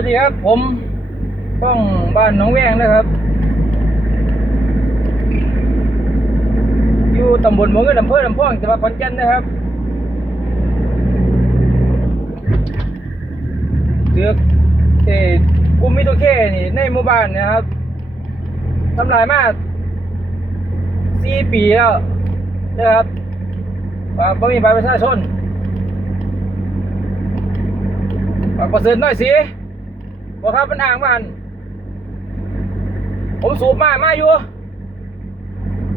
วัสดีครับผมต้องบ้านหนองแวงนะครับ อยู่ตำบลหมวงเงินอำเภอลำพองจังหวัดขอนแก่นนะครับเถือกเอกุมมิโตเคนี่ในหมู่บ้านนะครับทำลายมาสี่ปีแล้วนะครับว่าบ่มีใบประชาชนฝากประเสริฐหน่อยสิ บอกครับมันอ่างมันผมสูบมามาอยู่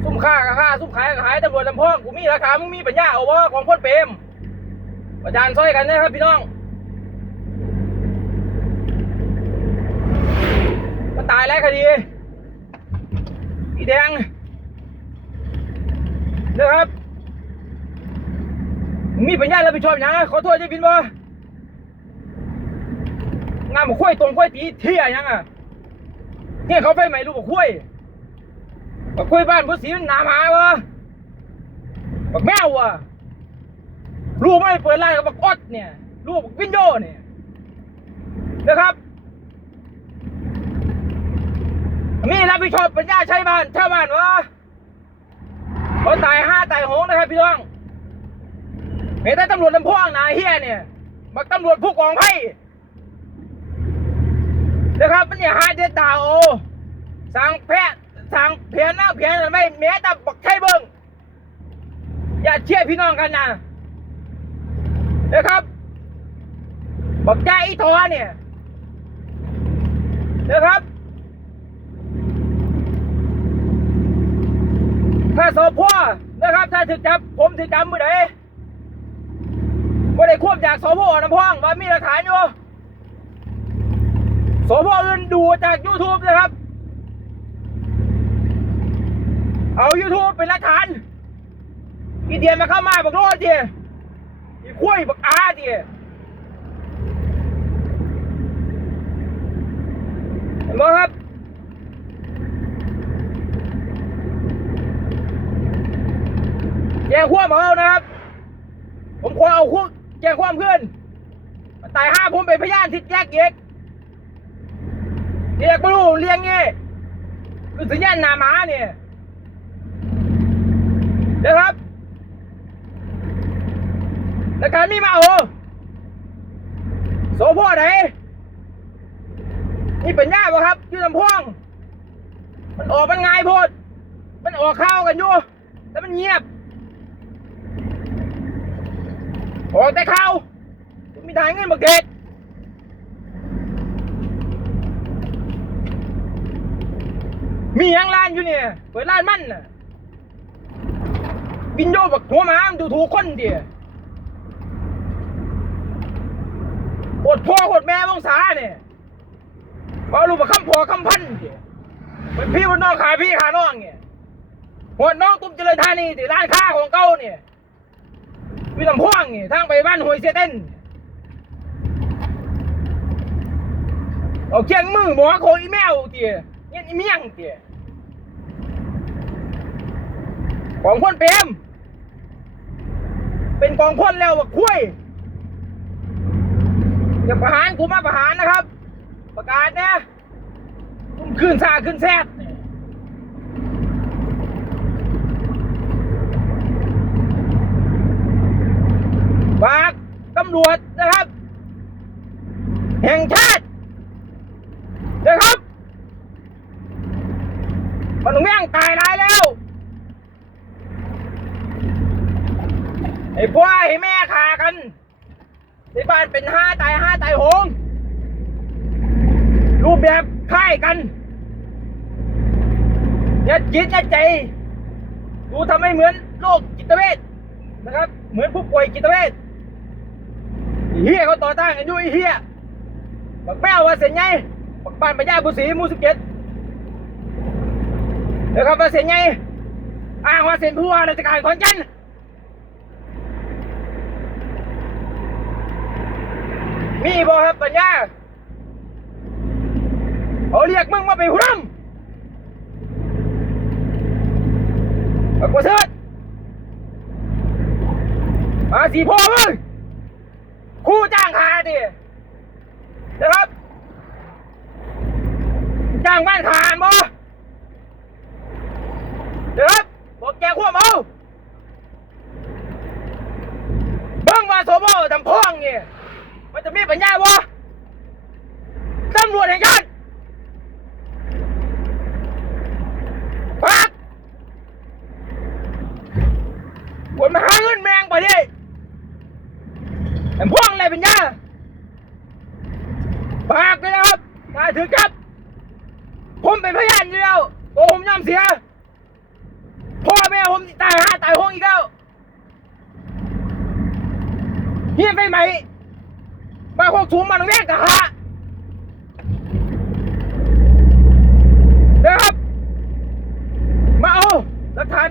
ซุ่มค่ากับค่าซุ่มขายกับขายตำรวจลำพองกูมีราคามึงมีปัญญาเอาวะของพ่นเปรมประจานซอยกันนะครับพี่น้อง มันตายแล้วคดีอีแดงนะครับมึงมีปัญญารับผิดชอบยังไงขอโทษจะพินบ่ งานบอกคุ้ยตรงคุ้ยตีเที่ยยังอะเนี่ยเขาไฟใหม่ลูกบอกคุ้ยบอกคุ้ยบ้านผู้สีมันหนามาวะบอกแมวอะลูกไม่เปิดร้านกับบอกอดเนี่ยลูกบอกวินโดเนี่ยนะครับมีรับผิดชอบปัญญาใช้บ้านชาวบ้านวะคนตายห้าตายหงนะครับพี่น้องเห็นแต่ตำรวจลำพองนายเฮียเนี่ยบักตำรวจผู้กองไพ่ นะครับมันเนี่ยหาเดตาโอสั่งแพทย์สั่งเพียนหน้าเพียนไม่แม้แต่บอกใช่เบิ้งอย่าเชื่อพี่น้องกันนะนะครับบอกใจอีทอเนี่ยนะครับถ้าสอบพ่อนะครับ ถ้าถึกจับผมถึกจำมือไหนว่ได้ควบจากสอบพน้ำพองว่ามีหลักฐานอยู่ สพอื่นดูจาก YouTube นะครับ เอา YouTube เป็นหลักฐานอีเดียมาเข้ามาบอกโลดดิอีคุยบอกอาดิเห็นไหมครับแจ้งความเอานะครับ ผมควรเอาคุกแจ้งความขึ้นตายห้าผมเป็นพยานทิศแยกเอก เรียกไม่รู้เรียงงี้คือสัญญาณหนาหมาเนี่ยนะครับแล้วการมีมาโอโสพ่อไหนนี่เป็นญาติปะครับชื่อลำพองมันออกมันง่ายโพด มันออกข้าวกันอยู่แล้วมันเงียบออกแต่ข้าวมีทางเงินมาเกต มียังร้านอยู่เนี่ยเปิดร้านมันน่ะบินโยบักหัวหมามดูถูกคนเดียโคตรพ่อโคตรแม่มองสาเนี่ยว่าลูกบักคำพ่อคำพันเดียเป็นพี่วันน้องขายพี่ขาน้องเนี่ยหัวน้องตุ้มเจริญธานีที่ร้านค้าของเก่าเนี่ยวิลำพ่วงเนี่ยทางไปบ้านหวยเซเต้นเอาเคียงมือหมอโคอีแมวเดีย เนี่ยอีเมี่ยกองพ่นเปรมเป็นกองพ่นแล้วว่าคุยอย่าประหารกูมาประหารนะครับ ประกาศเนี่ยคุณขึ้นซาขึ้นแซดฝากตำรวจนะครับ แห่งชาตินะครับ มันแม่งตายหลายแล้ว ไอ้พ่อไอ้แม่ขากันที่บ้านเป็นห้าตายห้าตายโหง รูปแบบคล้ายกันย่าจิตอย่าใจ ดูทำให้เหมือนโรคจิตเวชนะครับ เหมือนผู้ป่วยจิตเวชเฮียเขาต่อต้านกันอยู่ไอ้เฮียบักแป้วว่าเสียไงบักบ้านปัญญาบุษีมูสิเจ็ด นะครับว่าเสียงไงอ้างว่าเสียงผู้ว่าราชการขอนแก่นมีบ่ครับปัญญาเขาเรียกมึงมาเป็นผู้นำบักระเสริฐมาสีพ่อมึงคู่จ้างหาดินะครับ จ้างบ้านขานบ่เดี๋ยวครับบอกแกขั้วเมาเบิ่งมาโซโบทำพ่องเนี่ยมันจะมีปัญญาวะตำรวจแห่งชาติปักวนมาหาเงินแมงไปดิ แห่งพ่องอะไรปัญญาปากเลยนะครับถ้าถือจับ ผมเป็นพยานอยู่แล้วโอ้ผมยอมเสีย พ่อแม่ผมตายหาตายห้องอีกแล้วเฮียไปไหมมาพวกสูงมาตรงนี้กะฮะเดี๋ยวครับ มาเอาหลักฐาน